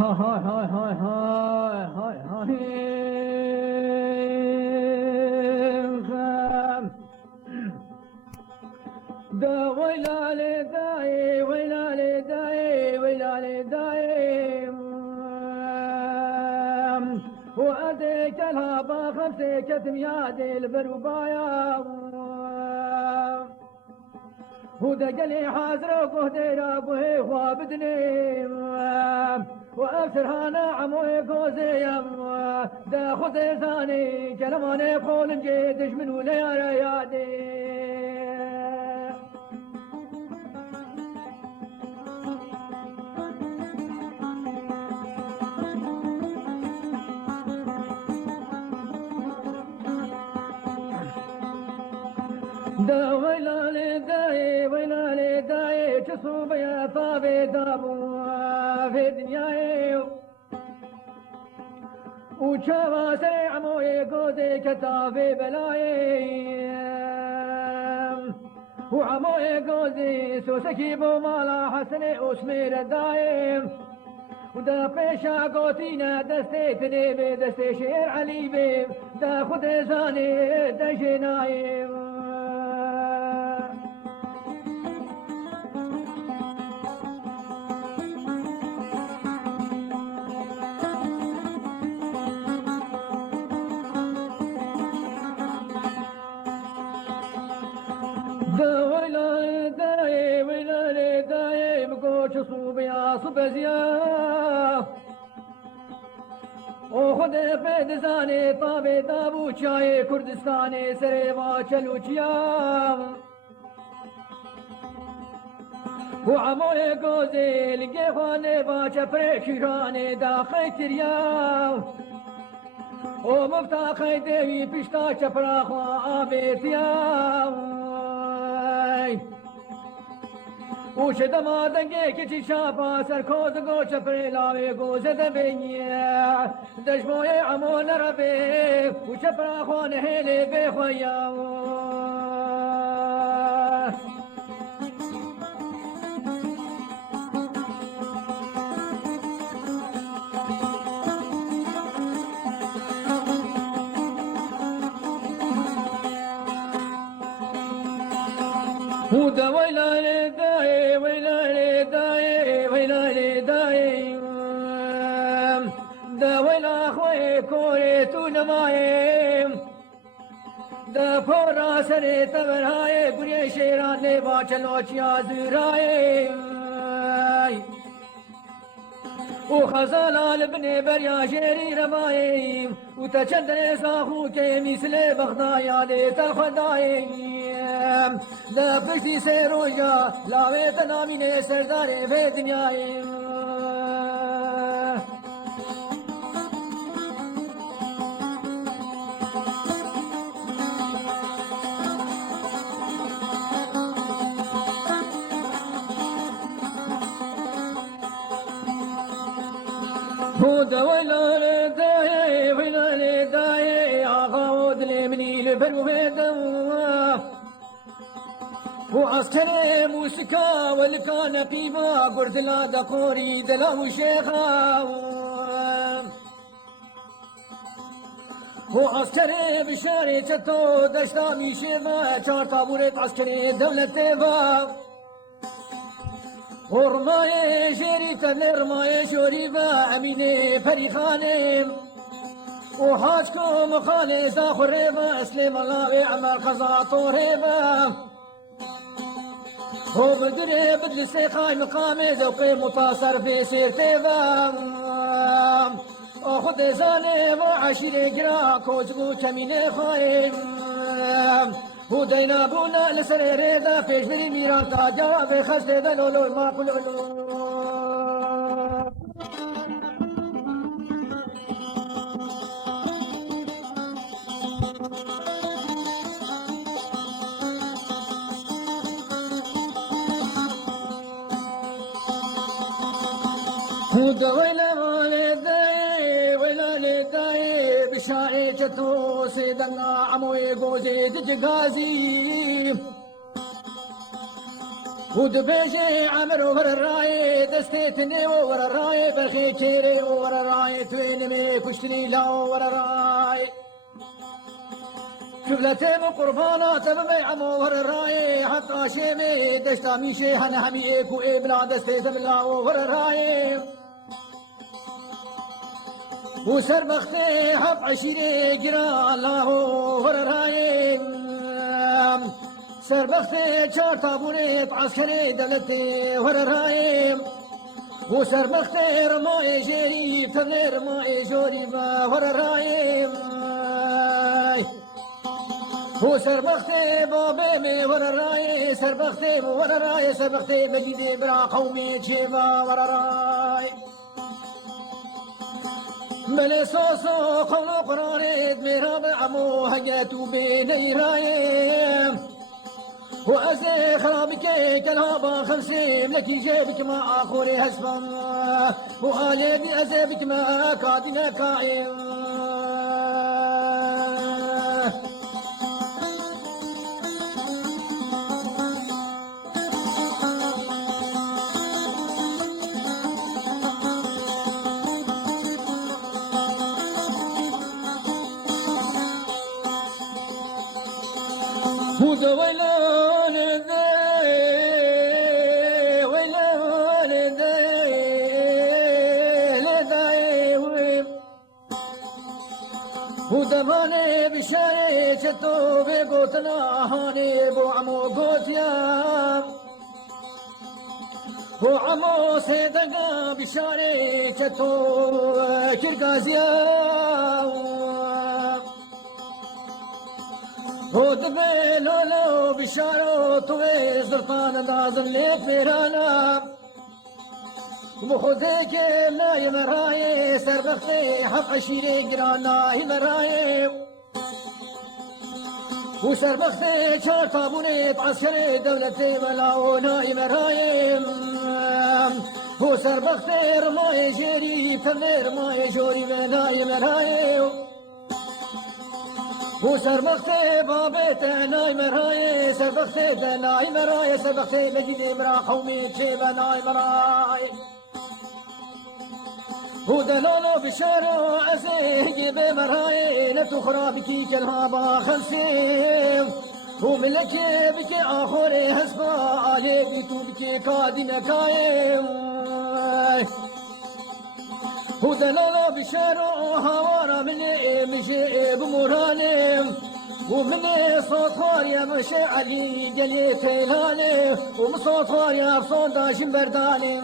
هاي هاي هاي هاي هاي هاي دا ويلا لي داي ويلا لي داي ويلا لي داي وأديك الهبا خمسة كتم يادي البربايا ودقلي حاضر وقهدير أبوه وابدني وأبصر هانا عموي قوزي دا خذي ثاني كلماني قول جيدش من ولا ريادي دا ويلا لي داي ويلا لي داي تصوب يا طابي دابو في دنياي وشاوا سريع موي قوزي كتافي بلاي وعموي قوزي سوسكي بو مالا حسني اسمير دايم ودا بيشا قوتينا دستي تنيبي دستي شير عليبي دا خد زاني دا جنايم ويلا داي ويلا داي مقوش صوبيا صبزيا وخد بيد زاني طابي دابو شاي كردستاني سريما چلوچيا وعموي قوزي لقي خواني باچا پريشيراني دا خيتريا ومفتا خيدوي پشتا چپرا خوا آبيتيا وش دما دنگه کچی شاپا سرکوز گوش پریلاوی گوزد بینیه دشموی عمون ربی وش پراخوان هیلی بخویاو ودا ويلا لي داي ويلا لي داي ويلا لي داي دا ويلا خوي كوري تونماي دا فورا سري تبرهاي بري شيران لي باچلوچيا زراي وخزانا لبني بريا شيري رباي وتشندري صاخو كي مثل بغدايا لي تخداي دا بشتي سيروجا لاويت ناميني سرداري في دنياي هودا ويلا لداي ويلا لداي عقاود لي مني البروهيدا وعسكري موسيقى والكان بيما قرد لا دقوري دلا وشيخا وعسكري بشاري تتو دشتا ميشيفا چار طابورت عسكري دولة تيفا ورماي جيري تنر ماي شوريبا اميني فريخاني وحاجكم خالي ساخر ريبا اسلم الله عمر خزا طوريبا هو بدري بدل سيخاي مقامي ذوقي متاثر في سير تيبا اخذ زاني وعشيري قرا كوجبو كميني خايم ودينا بونا لسريري دا فيش بري ميران تاجا بخسل دا لولو ما قلولو خود ويلا والداي ويلا لداي بشاري جتو سيدنا عموي قوزي دجغازي خود بيجي عمرو ور الراي دستيتني ور الراي برخي تيري ور الراي توين مي كشتري لاو ور الراي شغلتين قربانات ببيع ور الراي حتى شيمي دشتا من شيحن همي ايكو ابلا دستيتم لاو ور الراي وسر بختي حب عشيري جرا الله وررايم سر بختي شار طابوني بعسكري دلتي وررايم وسر بختي رماي جيري تبني رماي جوري ما وررايم وسر بختي بابي مي ورراي سر بختي ورراي سر بختي مجيدي برا قومي جيبا ورراي من صوصو قولو قراريد ميراب عمو هجاتو بيني رايم وأزي خرابك كالهابا خمسين لكي جيبك ما آخوري هسبا وآليدي أزيبك ما كادنا كايم خود ويلان ذي ويلان ذي لذي ودماني بشاري شتو بقوتنا هاني بو عمو قوتيا بو عمو سيدقا بشاري شتو كرقازيا خود بلولو بشارو توي زرطان دازن ليك ميرانا ومخودك لا يمراي سربختي حق عشيري قرانا يمراي وسربختي شار طابوني بعسكري دولتي ملاونا يمراي وسربختي رماي جيري تمني رماي جوري منا يمراي وسربختي بابيت ناي مراي سربختي دناي مراي سربختي لجدي مرا قومي تشيبا ناي مراي ودلولو بشارو أزيج بمراي لتخرى بكي كالهابا خلسي وملكي بكي آخوري هسبا عليك بتو بكي كادي مكايم ودلولو بشارو هوارا مني مشي بموراني ومني صوتوار يا مشي علي قلي تيلاني ومصوتوار يا فصون داشم برداني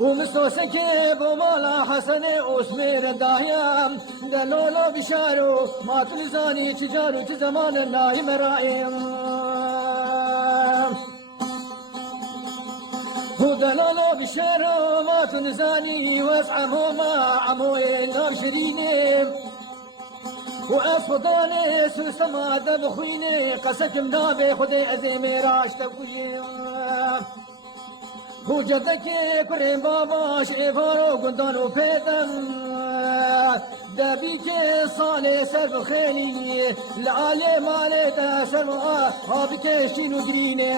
ومستوسكي بمالا حسني وسمير داهيام دلولو بشارو ما تلزاني تجارو تزمان الناي مرائم ودلولو بشارو ما تنزاني واسعمو ما عموي نام شريني وأفضاني سلسما دبخويني قسك منابي خدي أزيمي راش تبوشي وجدك كريم بابا شعفارو قندانو فيتم دبيك صالي سر خيلي لعالي مالي تاسر هابك شينو دريني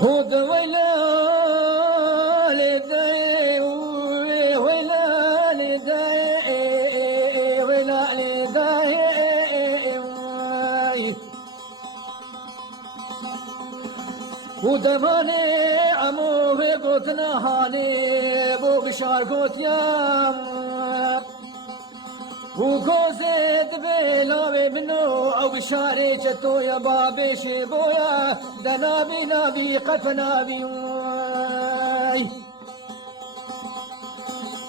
خود ويلا لداي ويلا لداي ويلا لداي ودماني عمو قوتنا هاني بو بشار قوتيام وكوزيد بلاوي منو او بشاري شتو يا بابي شيبويا دنابي نابي قد نابي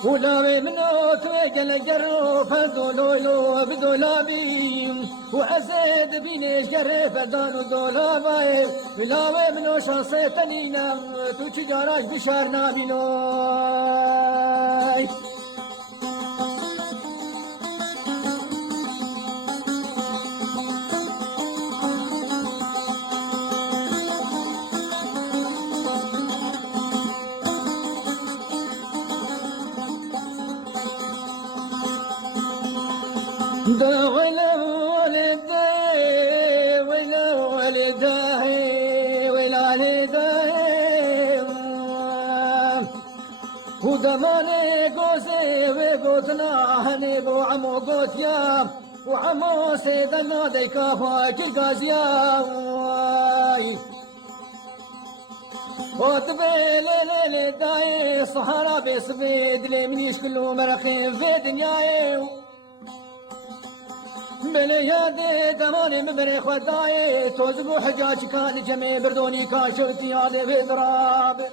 ولا منو تويقل جرو فردو لولو بدولابي وأزيد بيني جري فردانو دولابي ولا منو شخصي تنينا تو تجاراش بشارنا بينوي دا ولا والدي ولا والدي ولا والدي ودماني قوسي وقوتنا هني بو عمو قوتيا وعمو سيدنا ديكا فاك القازيا وتبي ليلي داي الصحراء بيصبيد لي منيش كله مرخين في دنياي بليادي دماني مبري خداي توزبو حجاج كان جميع بردوني كان شوتي هذا في ضراب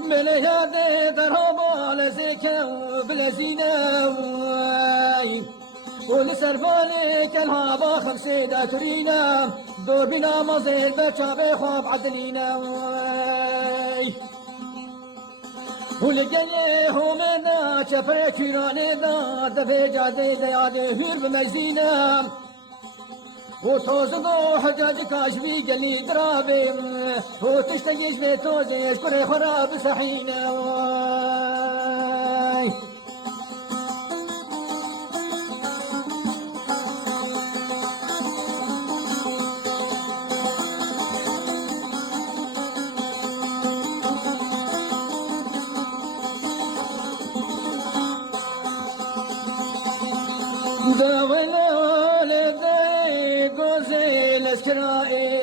بليادي درهبو على زيكا بلزينة ولسرباني كلها باخر سيدة ترينا دور بنا مزيد بچا بخواب عدلينا ولقيه منا شفرة كيراني دا دفي جادي ديادي هير بمجزينا وتوزدو حجاج كاشبي قلي درابي وتشتقيش بيتوزيش كري خراب سحينا دا ولا والدي قوزي لسكرائي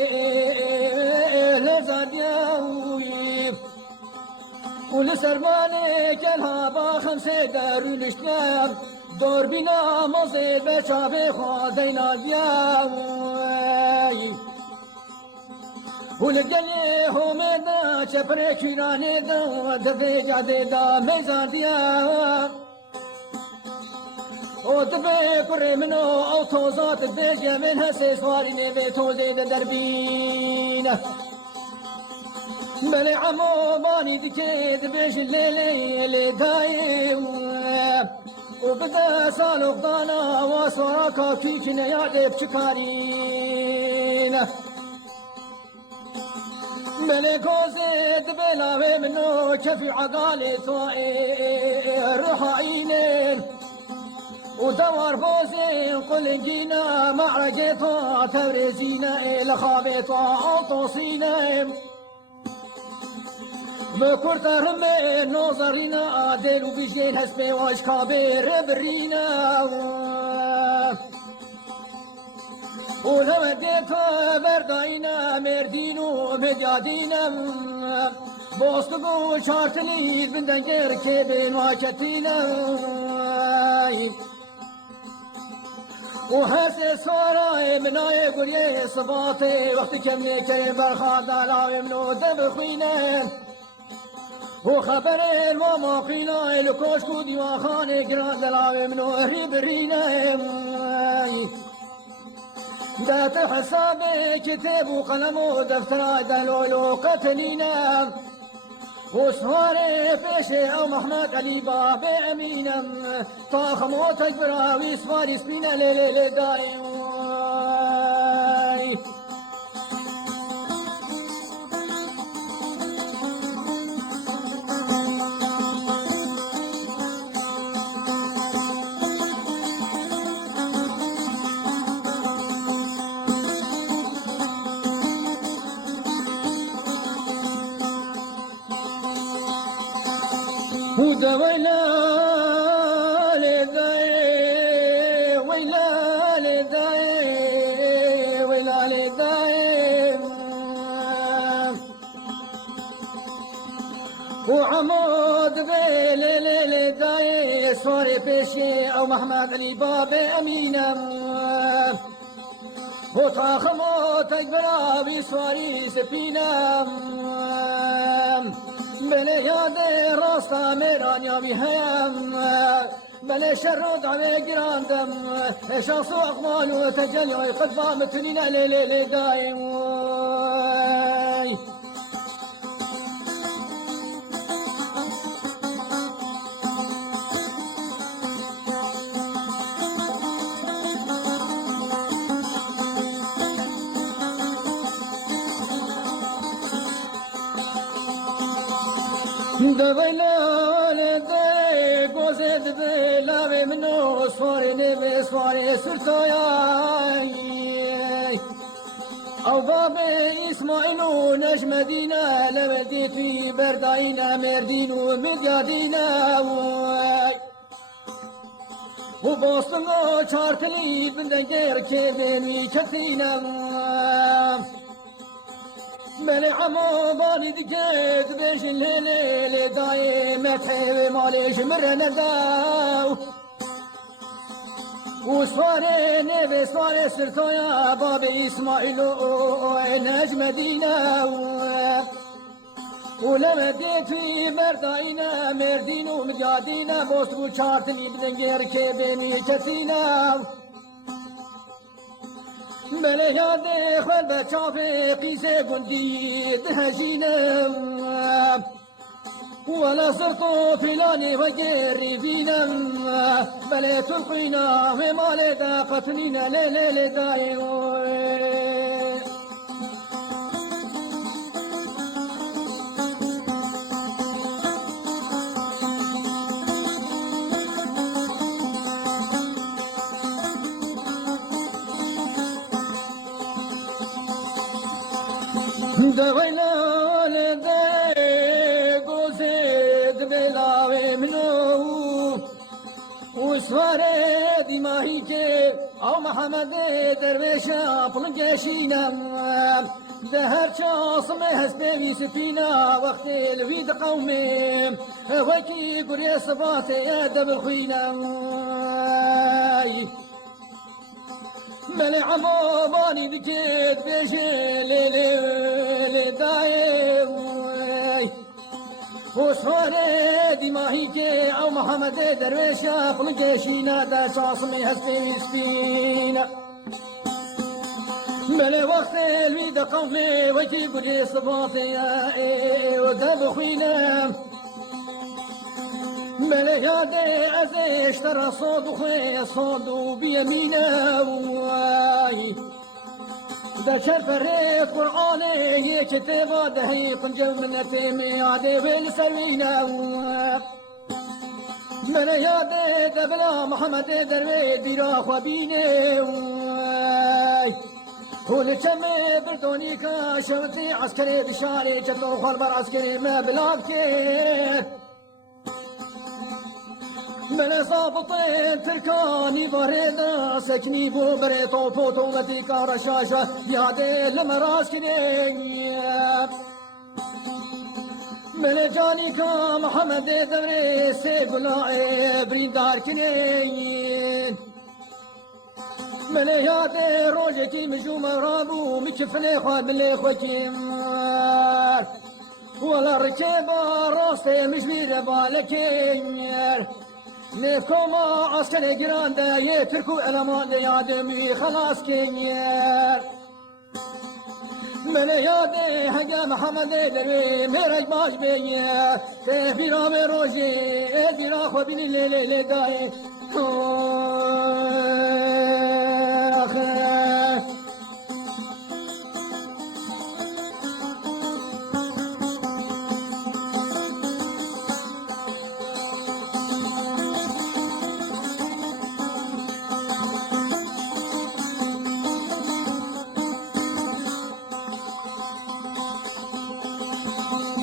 لزادياوي ولسرماني كلها باخم سيدر الاشتاب دور بنا مصير بشابي خوازينا دياوي ولقلي منا شفري كيراني دا دفي جادي دا ميزان دياوي وتبي كري منو أو توزات الدجا منها سيسواري نبي توزي دربين بلي عمو باني دكيد بيش الليلي دايم وبدا سالو قدانا واسوراكا كيكنا يعدب شكارين بلي كوزي دبلا منو كفي عقالي توائي رحاينين ودوار بوزي قل جينا معركة تورزينا إلى خابط وعطوصينا بكرت رمي نظرنا عادل وبجين هسبي واشكابير برينا ولو اديت برداينا مردينو مديادينا بوستقو شارتلي بندنجر كيبين واكتينا وهسه صوراي مناي قريه صباطي وقت كمني كريم برخاد على منو دبخينا وخبر المواقينا لكوش كودي وخاني قراد العاوي منو هريب رينا دات حسابي كتاب وقلم ودفتر دلولو قتلينا وصهاري بيشي او محمد علي بابي امينا طاخ موتك براوي صفاري سبينا ليلي دايم ودا ويلا لداي ويلا لداي ويلا لداي وعمود بيل لداي صوري بيشي او محمد علي بابي امينه وطاخمو تكبرا بصوري سفينه بله یاد راستا میرانیا بیهم بله شر و دعوه گراندم شخص و اقمال و تجلی و قدبا متنین لیلی دایم دبیلال دی گوزد بلاوی منو سواری نبی سواری سرطایای او باب اسماعیل و نجم دینا لودی توی برداینا مردین و مجادینا و باستن و چارتلی بندگر که بینی کتینا بله عمو بالي دقيق بيش الليل دايم متحي ماليش مرنا داو وصاري نبي صاري سرتو يا بابي اسماعيل نجم مدينة ولما ديك في مرداينا مردين ومجادينا بوست وشارتني بدنجير كيبيني كسينا بله یاد خود بچاف قیسه گندی دهشینم ولا سرطو فلاني وجري فينا بله تلقينا في مال دا قتلنا ليل دايم دويلال دي قوزد بلاوي منو وسواري دماهي كي او محمد درويشا فلنقشينا دهر شاصم هسبي سفينة وقت الويد قومي وكي قرية صبات يا دبل خوينا ملي عمو باني دكيت بيشي ليلي دايم وصوري دماهي كي او محمد درويشا فلنقشينا دا شاصمي هسبي سفينة ملي وقت الويد قومي وكي قرية صبات يا ودب خوينا ملي يادي عزي اشترى صوت وخي صوت بيمينه ده شرف الريق قرآني كتابة دهي قنجو من تيمي عدي والسوينه ملي يادي دبلا محمد درويق بيراخ وبينه هو لكمي بردوني كاشوتي عسكري بشاري جتو خربر عسكري ما بلاكي من صابطين تركاني بريدا سكني بو بريتو فوتو متي كارشاشة يادي لمراس كني من جاني كا محمد دوري سيبلاعي بريدار كني من يادي روجكي مجوم رابو مكفلي خواد ملي خوكي ولا ركيبا راسي مجبير بالكير نفكما عسكري جيران دا يتركوا ألمان يادمي خلاص كينير من يادي حاجة محمد دروي ميرج باش بي تفيرا بروجي اديرا خبيني ليلي داي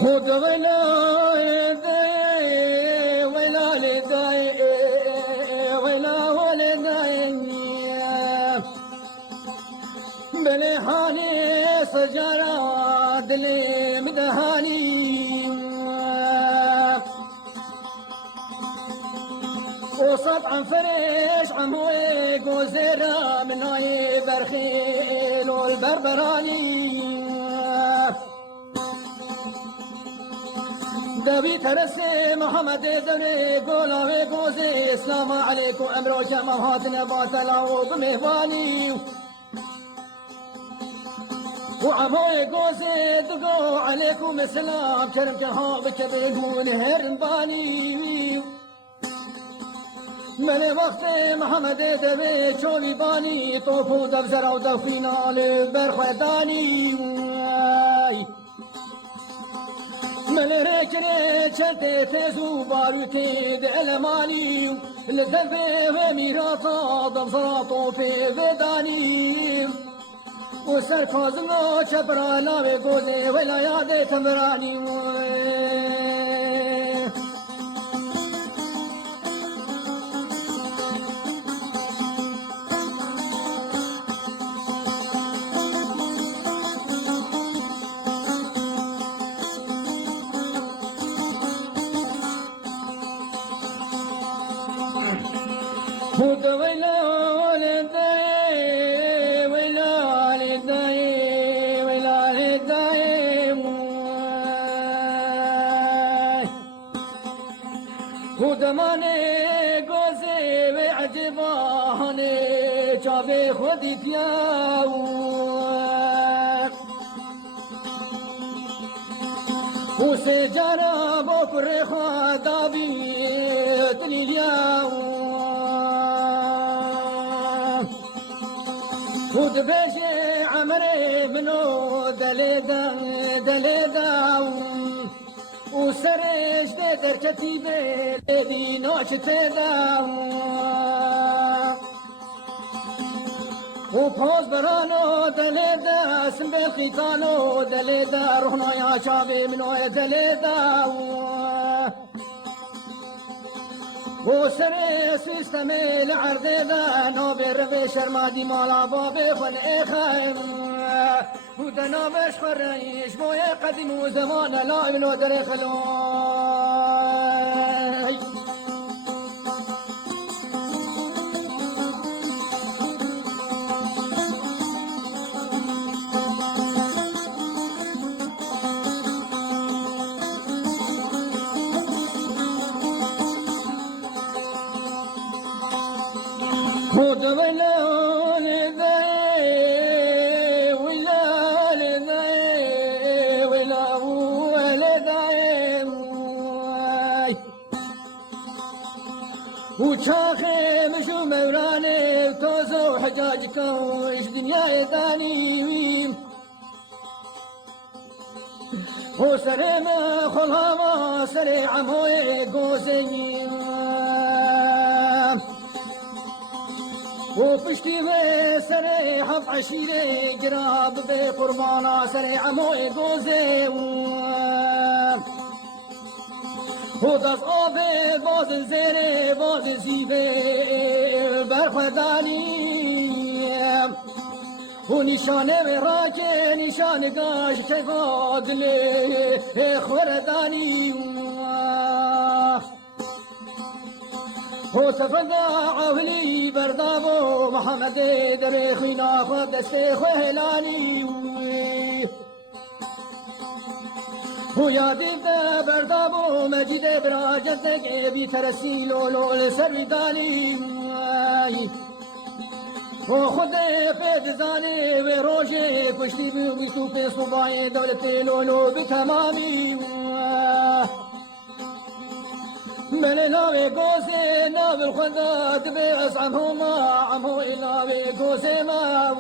خود ولا داي ولا لداي ولا ولداي بلي حالي سجارة دلي مدهاني وصب عن فريش عموي قوزيرة من هاي برخيل والبربراني بيترسي محمد دوني قولا ويقوزي السلام عليكم أمرو جماعاتنا باطلا وبمهباني وعموي قوزي دقو عليكم السلام كرم كرها بكبيرون هرباني من وقت محمد دبي شولي باني طوفو دبزر و دفينا لبرخداني من ركني شلتي تزو باروتي دلماني لذبي وميراتا دبزر طوفي بداني وسركوزنا شبرا لاوي قوزي ولا يادي تمراني خود ويلا والداي ويلا والداي ويلا والداي خود ماني قوزي وعجباني شافي خودي فياو وسجارة بكر خدابي تلياو خود بشي عمري منو دليدا دليدا وسرش تدر كتيبي لدي نوش تدا وبوز برانو دليدا سنبل خيطانو دليدا روحنا يا شابي منو دليدا وسري سيستمي لعرض ذا نوبي رغي شرمادي مالا بابي خل إخايم ودا نوبش خريش مويا قديم وزمان لا منو دري خلوي خود ولا والداي ولا والداي ولا والداي وشاخي مشو موراني وتوزو حجاجك وش دنيا داني وسري ما خلها ما سري عموي قوزي وفشتي سري حف عشيري قراب بقربانا سري عموي قوزي وداس آبي باز زيري باز زيبي برخداني ونشانه براكي نشانه قاش كيفاد لي خورداني وتفقع عولي بردابو محمد دريخي ناخد دستي خهلاني ويا ديب بردابو مجد براجتك بيترسي لولو لسر داني وخد قيد زاني وروجي كشتي بيشتو في صباي دولتي لولو بتمامي من لاوي قوسي ناب الخدا تبي أصعبهما عمو إلاوي قوسي ما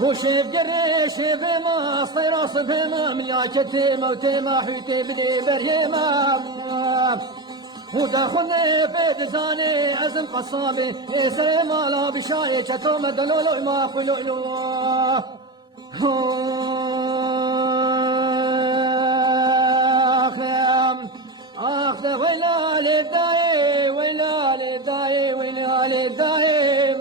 وشيف قري شيف ما صير صبهما من ياكتي موتي ما حيتي بدي بريما وداخلني في دزاني أزم قصابي إسري ما لا بشاي شتو مدلولو ما قلولو ويلا للداي ويلا للداي ويلا للداي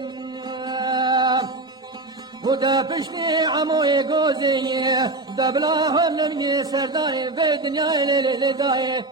ودا بشتي عمو يقوزي دبلاهم لمني سرداي في الدنيا للداي